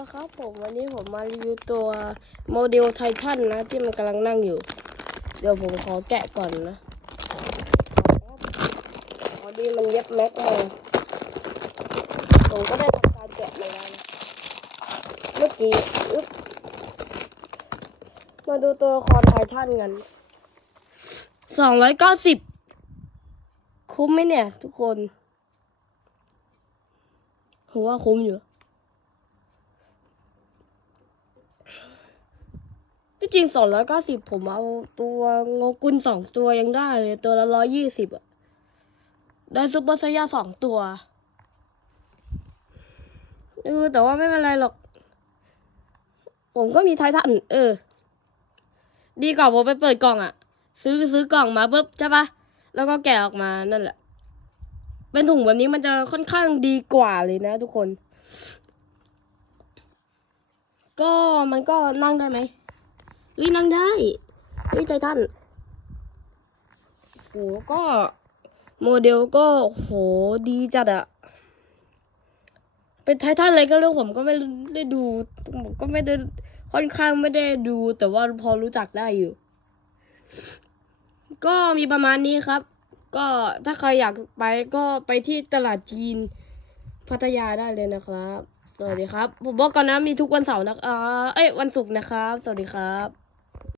ละครับผมวันนี้ผมมารีวิวตัวโมเดลไททันนะที่มันกำลังนั่งอยู่ เดี๋ยวผมขอแกะก่อนนะพอดีมันเย็บแม็กมาผมก็ได้ทำการแกะมาแล้วนะเมื่อกี้อึ๊บมาดูตัวละครไททันกันสองร้อยเก้าสิบคุ้มไหมเนี่ย ทุกคนผมว่าคุ้มอยู่ ที่จริงสองร้อยเก้าสิบผมเอาตัวงกุลสองตัวยังได้เลย ตัวละร้อยยี่สิบอะได้ซุปเปอร์ไซยาสองตัวเออแต่ว่าไม่เป็นไรหรอก ผมก็มีไททันเออ ดีกว่าผมไปเปิดกล่องอะซื้อซื้อกล่องมาปุ๊บใช่ปะแล้วก็แกะออกมานั่นแหละ เป็นถุงแบบนี้มันจะค่อนข้างดีกว่าเลยนะทุกคน ก็มันก็นั่งได้ไหม เฮ้ยนั่งได้เฮ้ยไททันโหก็โมเดลก็โหดีจัดอะเป็นไททันอะไรก็เรื่องผมก็ไม่ได้ดูผมก็ไม่ได้ค่อนข้างไม่ได้ดู แต่ว่าพอรู้จักได้อยู่ ก็มีประมาณนี้ครับ ก็ถ้าใครอยากไปก็ไปที่ตลาดจีน พัทยาได้เลยนะครับ สวัสดีครับ ผมบอกก่อนนะมีทุกวันเสาร์นะอ่าเอ้ยวันศุกร์นะครับ สวัสดีครับ